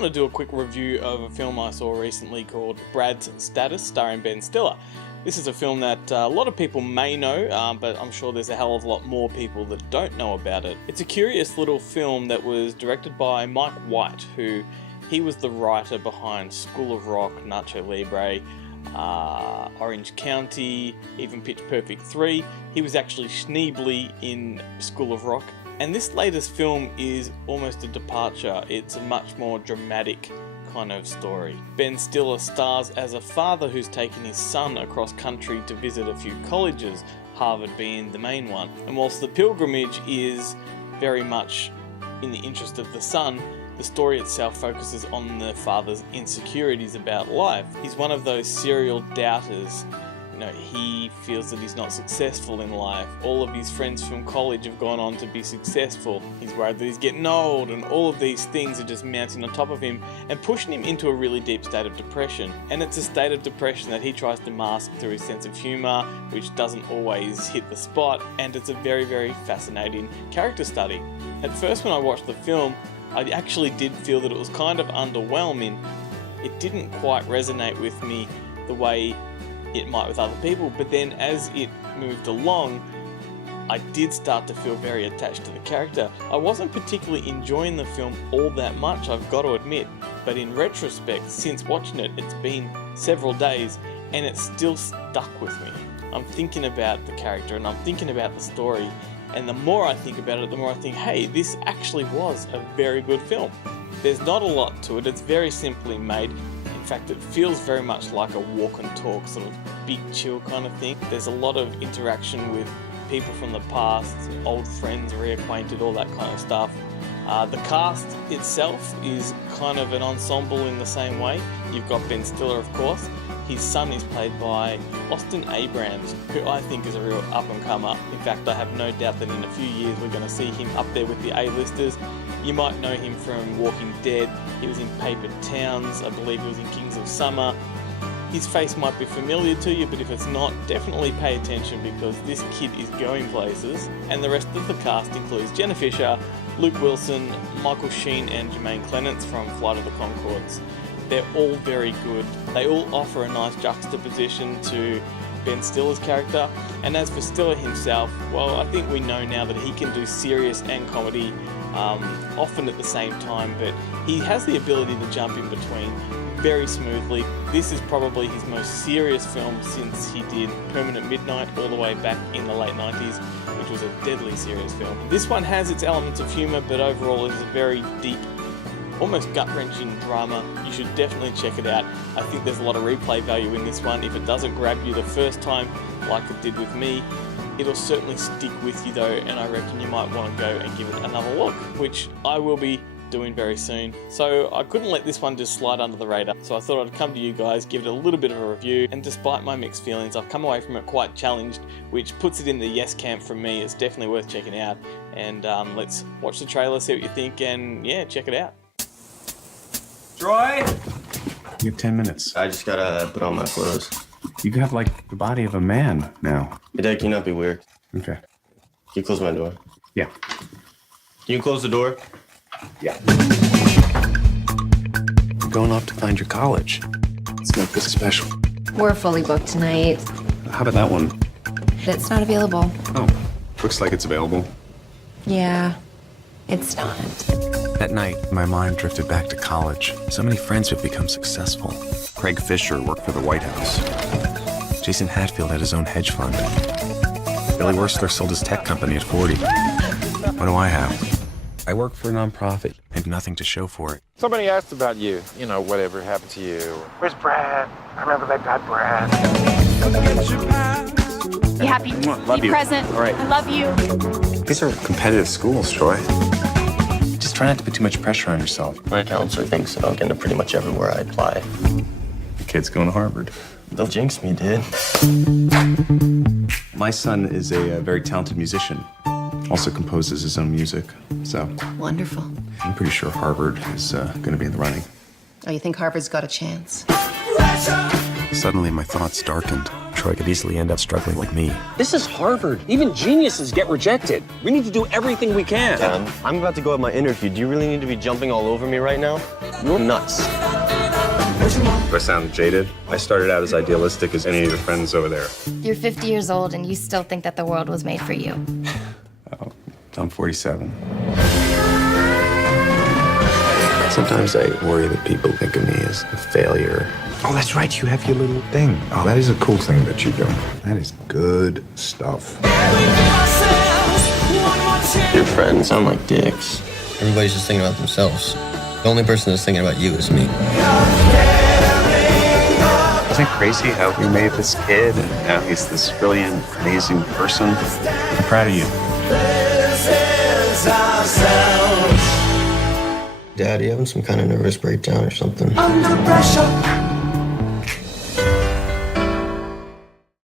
want to do a quick review of a film I saw recently called Brad's Status, starring Ben Stiller. This is a film that a lot of people may know, but I'm sure there's a hell of a lot more people that don't know about it. It's a curious little film that was directed by Mike White, who he was the writer behind School of Rock, Nacho Libre, Orange County, even Pitch Perfect 3. He was actually Schneebly in School of Rock. And this latest film is almost a departure. It's a much more dramatic kind of story. Ben Stiller stars as a father who's taken his son across country to visit a few colleges, Harvard being the main one. And whilst the pilgrimage is very much in the interest of the son, the story itself focuses on the father's insecurities about life. He's one of those serial doubters. He feels that he's not successful in life. All of his friends from college have gone on to be successful. He's worried that he's getting old, and all of these things are just mounting on top of him and pushing him into a really deep state of depression. And it's a state of depression that he tries to mask through his sense of humour, which doesn't always hit the spot, and it's a very, very fascinating character study. At first, when I watched the film, I actually did feel that it was kind of underwhelming. It didn't quite resonate with me the way it might with other people, but then as it moved along, I did start to feel very attached to the character. I wasn't particularly enjoying the film all that much, I've got to admit, but in retrospect, since watching it, it's been several days and it's still stuck with me. I'm thinking about the character and I'm thinking about the story, and the more I think about it, the more I think, hey, this actually was a very good film. There's not a lot to it, it's very simply made. In fact, it feels very much like a walk and talk, sort of big chill kind of thing. There's a lot of interaction with people from the past, old friends, reacquainted, all that kind of stuff. The cast itself is kind of an ensemble in the same way. You've got Ben Stiller, of course. His son is played by Austin Abrams, who I think is a real up-and-comer. In fact, I have no doubt that in a few years we're going to see him up there with the A-listers. You might know him from Walking Dead. He was in Paper Towns. I believe he was in Kings of Summer. His face might be familiar to you, but if it's not, definitely pay attention because this kid is going places. And the rest of the cast includes Jenna Fisher, Luke Wilson, Michael Sheen and Jermaine Clements from Flight of the Conchords. They're all very good. They all offer a nice juxtaposition to Ben Stiller's character. And as for Stiller himself, well, I think we know now that he can do serious and comedy often at the same time, but he has the ability to jump in between very smoothly. This is probably his most serious film since he did Permanent Midnight all the way back in the late 90s, which was a deadly serious film. This one has its elements of humour, but overall it is a very deep, almost gut-wrenching drama. You should definitely check it out. I think there's a lot of replay value in this one. If it doesn't grab you the first time, like it did with me, it'll certainly stick with you though, and I reckon you might want to go and give it another look, which I will be doing very soon. So I couldn't let this one just slide under the radar, so I thought I'd come to you guys, give it a little bit of a review, and despite my mixed feelings, I've come away from it quite challenged, which puts it in the yes camp from me. It's definitely worth checking out, and let's watch the trailer, see what you think, and yeah, check it out. Troy? You have 10 minutes. I just gotta put on my clothes. You have like the body of a man now. Hey, Dad, can you not be weird? Okay. Can you close my door? Yeah. Can you close the door? Yeah. You're going off to find your college. It's not this special. We're fully booked tonight. How about that one? It's not available. Oh, looks like it's available. Yeah, it's not. That night, my mind drifted back to college. So many friends have become successful. Craig Fisher worked for the White House. Jason Hatfield had his own hedge fund. Billy Wursler sold his tech company at 40. What do I have? I work for a nonprofit and nothing to show for it. Somebody asked about you. You know, whatever happened to you. Where's Brad? I remember that guy, Brad. Be happy. Love Be you. present. All right. I love you. These are competitive schools, Troy. Just try not to put too much pressure on yourself. My counselor thinks that I'll get into pretty much everywhere I apply. The kid's going to Harvard. They'll jinx me, dude. My son is a very talented musician. Also composes his own music, so Wonderful. I'm pretty sure Harvard is going to be in the running. Oh, you think Harvard's got a chance? Suddenly, my thoughts darkened. Troy could easily end up struggling like me. This is Harvard. Even geniuses get rejected. We need to do everything we can. Dad, I'm about to go at my interview. Do you really need to be jumping all over me right now? You're nuts. Do I sound jaded? I started out as idealistic as any of your friends over there. You're 50 years old and you still think that the world was made for you. Oh, I'm 47. Sometimes I worry that people think of me as a failure. Oh, that's right. You have your little thing. Oh, that is a cool thing that you're doing. That is good stuff. Your friends sound like dicks. Everybody's just thinking about themselves. The only person that's thinking about you is me. Isn't it crazy how we made this kid and now he's this brilliant, amazing person? I'm proud of you. Dad, you having some kind of nervous breakdown or something? Under pressure.